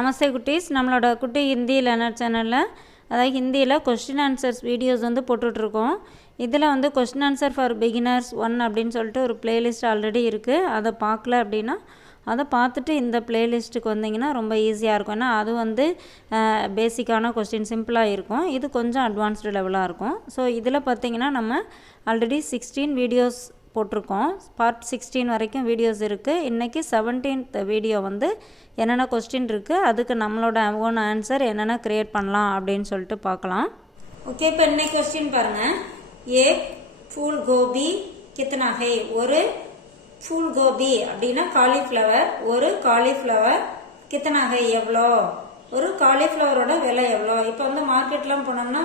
நமஸ்தே குட்டீஸ். நம்மளோட குட்டி ஹிந்தி லேர்னர் சேனலில் அதாவது ஹிந்தியில் கொஸ்டின் ஆன்சர்ஸ் வீடியோஸ் வந்து போட்டுட்ருக்கோம். இதில் வந்து கொஸ்டின் ஆன்சர் ஃபார் பிகினர்ஸ் 1 அப்படின்னு சொல்லிட்டு ஒரு பிளேலிஸ்ட் ஆல்ரெடி இருக்குது. அதை பார்க்கல அப்படின்னா அதை பார்த்துட்டு இந்த பிளேலிஸ்ட்டுக்கு வந்தீங்கன்னா ரொம்ப ஈஸியாக இருக்கும். ஏன்னா அது வந்து பேசிக்கான கொஸ்டின் சிம்பிளாக இருக்கும், இது கொஞ்சம் அட்வான்ஸ்டு லெவலாக இருக்கும். ஸோ இதில் பார்த்திங்கன்னா நம்ம ஆல்ரெடி 16 வீடியோஸ் போட்டிருக்கோம். பார்ட் 16 வரைக்கும் வீடியோஸ் இருக்குது. இன்றைக்கி 17th வீடியோ வந்து என்னென்ன கொஸ்டின் இருக்குது, அதுக்கு நம்மளோட ஓன் ஆன்சர் என்னென்ன க்ரியேட் பண்ணலாம் அப்படின்னு சொல்லிட்டு பார்க்கலாம். ஓகே, இப்போ இன்னைக்கு கொஸ்டின் பாருங்கள். ஏ ஃபூல் கோபி கித்தனா ஹை? ஒரு ஃபூல் கோபி அப்படின்னா காலிஃப்ளவர். ஒரு காலிஃப்ளவர் கித்தனா ஹை எவ்வளோ? ஒரு காலிஃப்ளவரோட விலை எவ்வளோ? இப்போ வந்து மார்க்கெட்லாம் போனோம்னா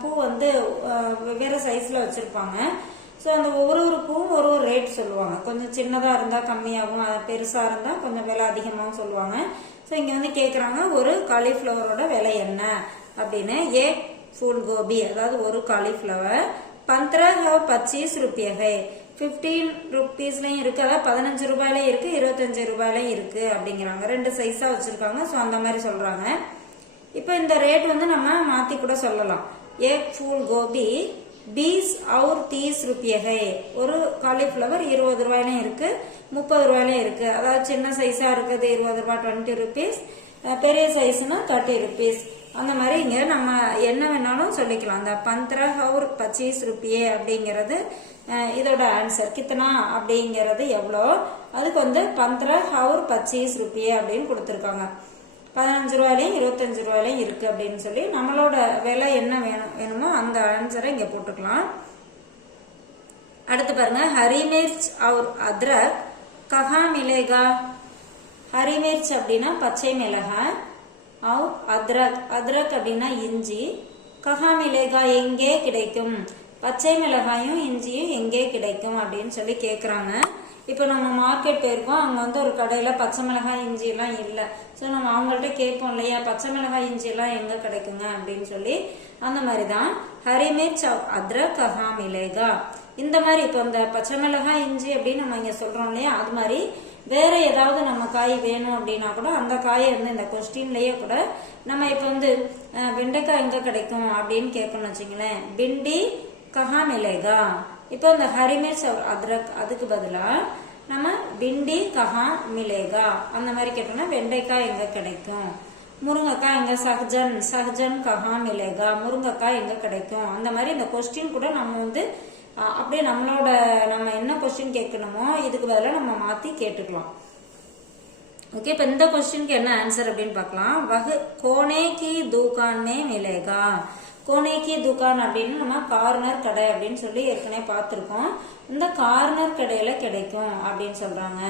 பூ வந்து வெவ்வேறு சைஸில் வச்சுருப்பாங்க. ஸோ அந்த ஒவ்வொரு பூவும் ஒரு ரேட் சொல்லுவாங்க. கொஞ்சம் சின்னதாக இருந்தால் கம்மியாகும், பெருசாக இருந்தால் கொஞ்சம் விலை அதிகமாகவும் சொல்லுவாங்க. ஸோ இங்கே வந்து கேட்குறாங்க ஒரு காலிஃப்ளவரோட விலை என்ன அப்படின்னு. ஏ ஃபூல் கோபி அதாவது ஒரு காலிஃப்ளவர் 25 ரூபாய் 15 ரூபீஸ்லையும் இருக்குது, அதாவது 15 ரூபாயிலையும் இருக்குது, 25 ரூபாயிலையும் இருக்குது அப்படிங்கிறாங்க. 2 சைஸாக வச்சுருக்காங்க. ஸோ அந்த மாதிரி சொல்கிறாங்க. இப்போ இந்த ரேட் வந்து நம்ம மாற்றி கூட சொல்லலாம். ஏ ஃபூல் கோபி 20 और 30 ரூபாய். ஒரு காலிஃப்ளவர் 20 ரூபாயிலையும் இருக்கு, 30 ரூபாயிலையும் இருக்கு. அதாவது சின்ன சைஸா இருக்குது 20 ரூபாய் 20 ருபீஸ், பெரிய சைஸ்னா 30 ருபீஸ். அந்த மாதிரி இங்க நம்ம என்ன வேணாலும் சொல்லிக்கலாம். அந்த 15 और 25 ரூபாய் அப்படிங்கிறது இதோட ஆன்சர். கித்தனா அப்படிங்கிறது எவ்வளோ, அதுக்கு வந்து 15 और 25 ரூபாய் அப்படின்னு கொடுத்துருக்காங்க. 15 ரூபாயிலையும் 25 ரூபாயிலையும் இருக்கு அப்படின்னு சொல்லி நம்மளோட விலை என்ன வேணுமோ அந்த ஆன்சரை இங்க போட்டுக்கலாம். அடுத்து பாருங்க, ஹரி மிர்ச் और अदरक कहाँ मिलेगा? ஹரி மிர்ச் அப்படின்னா பச்சை மிளகாய், और अदरक अदरक அப்படின்னா இஞ்சி, कहाँ मिलेगा எங்கே கிடைக்கும்? பச்சை மிளகாயும் இஞ்சியும் எங்கே கிடைக்கும் அப்படின்னு சொல்லி கேக்குறாங்க. இப்போ நம்ம மார்க்கெட் போயிருக்கோம், அங்கே வந்து ஒரு கடையில் பச்சை மிளகாய் இஞ்சி எல்லாம் இல்லை. ஸோ நம்ம அவங்கள்ட்ட கேட்போம் இல்லையா, பச்சை மிளகாய் இஞ்சி எல்லாம் எங்கே கிடைக்குங்க அப்படின்னு சொல்லி. அந்த மாதிரி தான் ஹரி மிர்ச் அத்ரக் கஹா மிலேகா. இந்த மாதிரி இப்போ இந்த பச்சை மிளகாய் இஞ்சி அப்படின்னு நம்ம இங்கே சொல்கிறோம் இல்லையா, அது மாதிரி வேற ஏதாவது நம்ம காய் வேணும் அப்படின்னா கூட அந்த காயை வந்து இந்த கொஸ்டின்லயே கூட நம்ம இப்போ வந்து வெண்டைக்காய் எங்கே கிடைக்கும் அப்படின்னு கேட்கணும்னு வச்சுங்களேன். பிண்டி கஹா மிலேகா. இப்போ இந்த ஹரி மிர்ச் அத்ரக் அதுக்கு பதிலா நம்ம பிண்டி கஹா மிலேகா அந்த மாதிரி கேட்டோம்னா வெண்டைக்காய் எங்க கிடைக்கும். முருங்கைக்காய் எங்க சஹ்ஜன் சஹ்ஜன் கஹா மிலேகா, முருங்கைக்காய் எங்க கிடைக்கும். அந்த மாதிரி இந்த கொஸ்டின் கூட நம்ம வந்து அப்படியே நம்மளோட நம்ம என்ன கொஸ்டின் கேட்கணுமோ இதுக்கு பதிலாக நம்ம மாத்தி கேட்டுக்கலாம். ஓகே, இப்போ இந்த கொஸ்டினுக்கு என்ன ஆன்சர் அப்படின்னு பார்க்கலாம். வஹ் கோனே கி துகான் மே மிலேகா. கோனேக்கி துகான் அப்படின்னு நம்ம கார்னர் கடை அப்படின்னு சொல்லி ஏற்கனவே பார்த்துருக்கோம். இந்த கார்னர் கடையில கிடைக்கும் அப்படின்னு சொல்றாங்க.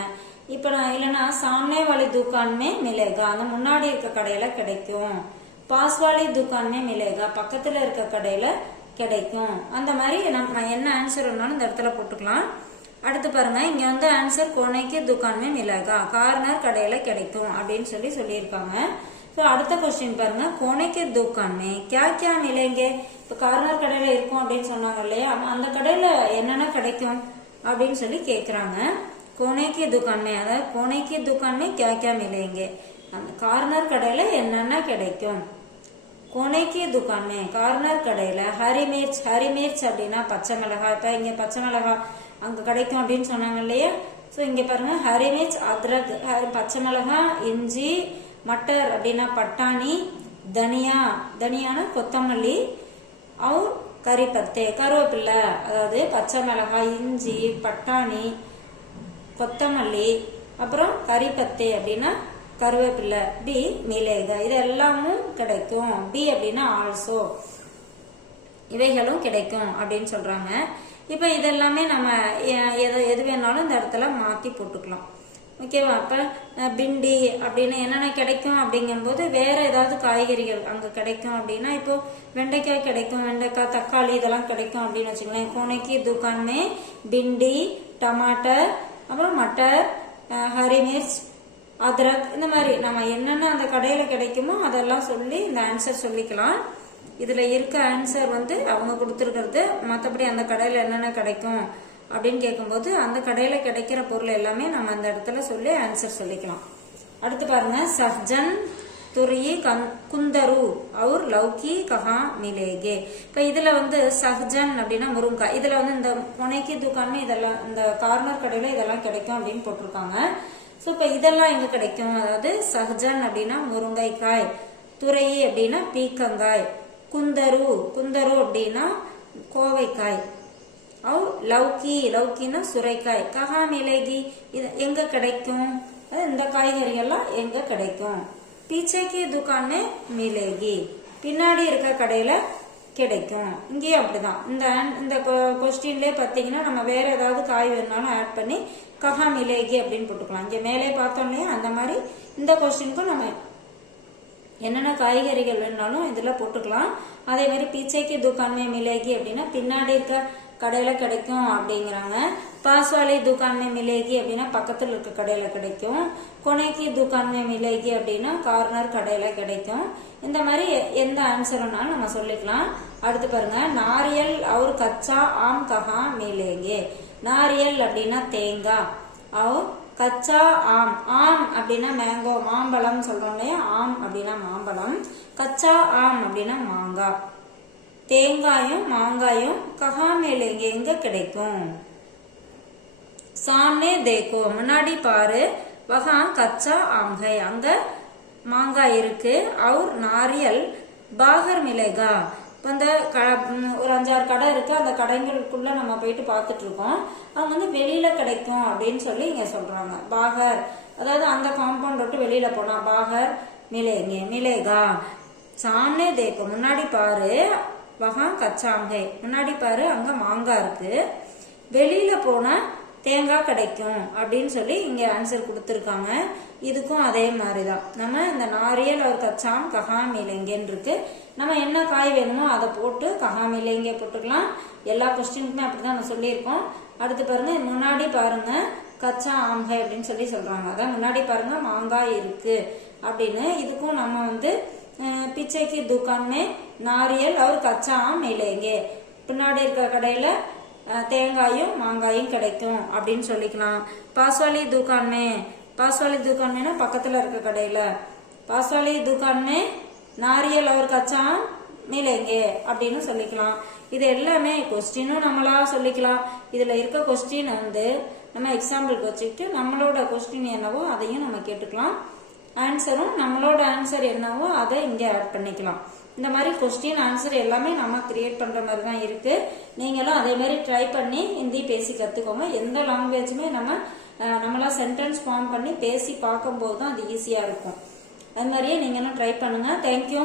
இப்ப நான் இல்லைன்னா சாம்னே வாலி துகான்மே மிலேகா, அந்த முன்னாடி இருக்க கடையில கிடைக்கும். பாஸ்வாலி துகான்மே மிலேகா, பக்கத்துல இருக்க கடையில கிடைக்கும். அந்த மாதிரி நம்ம என்ன ஆன்சர் வேணாலும் இந்த இடத்துல போட்டுக்கலாம். அடுத்து பாருங்க, இங்க வந்து ஆன்சர் கோனேக்கி துகான்மே மிலேகா, கார்னர் கடையில கிடைக்கும் அப்படின்னு சொல்லி சொல்லியிருக்காங்க. ஸோ அடுத்த கொஸ்டின் பாருங்க, கோனைக்கு துக்கான்மே கியா கியா மிலேங்கே. இப்போ கார்னர் கடையில இருக்கும் அப்படின்னு சொன்னாங்க இல்லையா, அந்த கடையில என்னென்ன கிடைக்கும் அப்படின்னு சொல்லி கேட்குறாங்க. கோனைக்கு துக்கான்மே அதாவது கோனைக்கு துக்கான்மே கியா கியா மிலேங்கே, அந்த கார்னர் கடையில என்னென்ன கிடைக்கும். கோனைக்கு துக்கான்மே கார்னர் கடையில ஹரி மிர்ச் அப்படின்னா பச்சை மிளகாய். இப்போ இங்க பச்சை மிளகாய் அங்க கிடைக்கும் அப்படின்னு சொன்னாங்க இல்லையா. ஸோ இங்க பாருங்க, ஹரி மிர்ச் அத்ரக் பச்சை மிளகாய், இஞ்சி, மட்டர் அப்படின்னா பட்டாணி, தனியா தனியான கொத்தமல்லி, और கறி பத்தே கருவேப்பில்லை. அதாவது பச்சை மிளகாய், இஞ்சி, பட்டாணி, கொத்தமல்லி, அப்புறம் கறி பத்தே அப்படின்னா கருவேப்பில்லை. பி மிலேகா, இது எல்லாமும் கிடைக்கும். பி அப்படின்னா ஆல்சோ, இவைகளும் கிடைக்கும் அப்படின்னு சொல்றாங்க. இப்ப இதெல்லாமே நம்ம எது வேணாலும் இந்த இடத்துல மாத்தி போட்டுக்கலாம். ஓகேவா. அப்ப பிண்டி அப்படின்னு என்னென்ன கிடைக்கும் அப்படிங்கும்போது வேற ஏதாவது காய்கறிகள் அங்க கிடைக்கும் அப்படின்னா இப்போ வெண்டைக்காய் கிடைக்கும், வெண்டைக்காய், தக்காளி இதெல்லாம் கிடைக்கும் அப்படின்னு வச்சுக்கலாம். கோனைக்கு துக்கான்மே பிண்டி, டமாட்டர், அப்புறம் மட்டர், ஹரி மிர்ச், அத்ரக், இந்த மாதிரி நம்ம என்னென்ன அந்த கடையில கிடைக்குமோ அதெல்லாம் சொல்லி இந்த ஆன்சர் சொல்லிக்கலாம். இதுல இருக்க ஆன்சர் வந்து அவங்க கொடுத்துருக்கிறது, மற்றபடி அந்த கடையில என்னென்ன கிடைக்கும் அப்படின்னு கேட்கும்போது அந்த கடையில கிடைக்கிற பொருள் எல்லாமே நம்ம அந்த இடத்துல சொல்லி ஆன்சர் சொல்லிக்கலாம். அடுத்து பாருங்க, சஹ்ஜன் துறையி குந்தரு और लौकी कहाँ मिलेगे. இப்ப இதுல வந்து சஹ்ஜன் அப்படின்னா முருங்கைக்காய். இதுல வந்து இந்த புனைக்கு துக்கான்மே இதெல்லாம் இந்த கார்னர் கடையில இதெல்லாம் கிடைக்கும் அப்படின்னு போட்டிருக்காங்க. ஸோ இப்ப இதெல்லாம் எங்க கிடைக்கும்? அதாவது சஹ்ஜன் அப்படின்னா முருங்கைக்காய், துறையி அப்படின்னா பீக்கங்காய், குந்தரு குந்தரு அப்படின்னா கோவைக்காய், और लौकी लौकीना சுரைக்காய், कहाँ मिलेगी இது எங்க கிடைக்கும்? இந்த காய்கறிகள்லாம் எங்க கிடைக்கும்? पीछे की दुकान में मिलेगी பின்னாடி இருக்க கடையில கிடைக்கும். இங்கேயும் அப்படிதான். இந்த கொஸ்டின்லயே பாத்தீங்கன்னா நம்ம வேற ஏதாவது காய் வேணாலும் ஆட் பண்ணி கஹா மிலேகி அப்படின்னு போட்டுக்கலாம். இங்க மேலே பார்த்தோம் இல்லையா, அந்த மாதிரி இந்த கொஸ்டினுக்கும் நம்ம என்னென்ன காய்கறிகள் வேணாலும் இதுல போட்டுக்கலாம். அதே மாதிரி பீச்சைக்கு துக்கான்மே மிலேகி அப்படின்னா பின்னாடி இருக்க கடையில கிடைக்கும் அப்படிங்கிறாங்க. பாஸ்வாலி துக்கான்மே மிலேகி அப்படின்னா பக்கத்துல இருக்க கடையில கிடைக்கும். கொனைக்கு துக்கான்மே மிலேகி அப்படின்னா கார்னர் கடையில கிடைக்கும். இந்த மாதிரி எந்த ஆன்சர் வேணாலும் நம்ம சொல்லிக்கலாம். அடுத்து பாருங்க, நாரியல் और கச்சா ஆம் கஹா மிலேகே. நாரியல் அப்படின்னா தேங்காய், और கச்சா ஆம், ஆம் அப்படின்னா மேங்கோ மாம்பழம் சொல்றோம் இல்லையா, ஆம் அப்படின்னா மாம்பழம், கச்சா ஆம் அப்படின்னா மாங்காய். தேங்காயும் மாங்காயும் கஹா மிலேகே எங்க கிடைக்கும்? சாம்னே தேக்கோ முன்னாடி பாரு, வகா கச்சா ஆம் ஹை அங்க மாங்காய் இருக்கு, और நாரியல் பாகர் மிலேகா. இந்த ஒரு 5-6 கடை இருக்கு, அந்த கடைகளுக்குள்ள நம்ம போயிட்டு பார்த்துட்டு இருக்கோம். அவங்க வந்து வெளியில கிடைக்கும் அப்படின்னு சொல்லி இங்க சொல்றாங்க. பாகர் அதாவது அந்த காம்பவுண்ட் விட்டு வெளியில போனா பாகர் மிலேங்கே மிலேகா. சாம்னே தேக்கோ முன்னாடி பாரு, வகா கச்சாங்கை முன்னாடி பாரு அங்க மாங்காய் இருக்கு, வெளியில போனா தேங்காய் கிடைக்கும் அப்படின்னு சொல்லி இங்க ஆன்சர் கொடுத்துருக்காங்க. இதுக்கும் அதே மாதிரிதான். நம்ம இந்த நாரியல் ஒரு கச்சாம் கஹா மிலேங்கன்னு இருக்கு. நம்ம என்ன காய் வேணுமோ அதை போட்டு கஹா மிலேங்கே போட்டுக்கலாம். எல்லா கொஸ்டினுக்குமே அப்படிதான் நம்ம சொல்லியிருக்கோம். அடுத்து பாருங்க, முன்னாடி பாருங்க கச்சா ஆம்ஹை அப்படின்னு சொல்லி சொல்றாங்க. அதான் முன்னாடி பாருங்க மாங்காய் இருக்கு அப்படின்னு. இதுக்கும் நம்ம வந்து பிச்சைக்கு துக்கான்மே நாரியல் और கச்சா ஆம் மிலேங்கே பின்னாடி இருக்க கடையில தேங்காயும் மாங்காயும் கிடைக்கும் அப்படின்னு சொல்லிக்கலாம். பாஸ்வாலி துக்கான்மே, பாஸ்வாலி துக்கான்மேனா பக்கத்துல இருக்க கடையில, பாஸ்வாலி துக்கான்மே நாரியல் और கச்சா ஆம் மிலேங்கே அப்படின்னு சொல்லிக்கலாம். இது எல்லாமே கொஸ்டினும் நம்மளா சொல்லிக்கலாம். இதுல இருக்க கொஸ்டின் வந்து நம்ம எக்ஸாம்பிளுக்கு வச்சுக்கிட்டு நம்மளோட கொஸ்டின் என்னவோ அதையும் நம்ம கேட்டுக்கலாம். ஆன்சரும் நம்மளோட ஆன்சர் என்னவோ அதை இங்க ஆட் பண்ணிக்கலாம். இந்த மாதிரி கொஸ்டின் ஆன்சர் எல்லாமே நம்ம கிரியேட் பண்ற மாதிரி தான் இருக்கு. நீங்களும் அதே மாதிரி ட்ரை பண்ணி ஹிந்தி பேசி கத்துக்கோங்க. எந்த லாங்குவேஜுமே நம்மளா சென்டென்ஸ் ஃபார்ம் பண்ணி பேசி பார்க்கும்போது தான் அது ஈஸியா இருக்கும். அது மாதிரியே நீங்களும் ட்ரை பண்ணுங்க. தேங்க்யூ.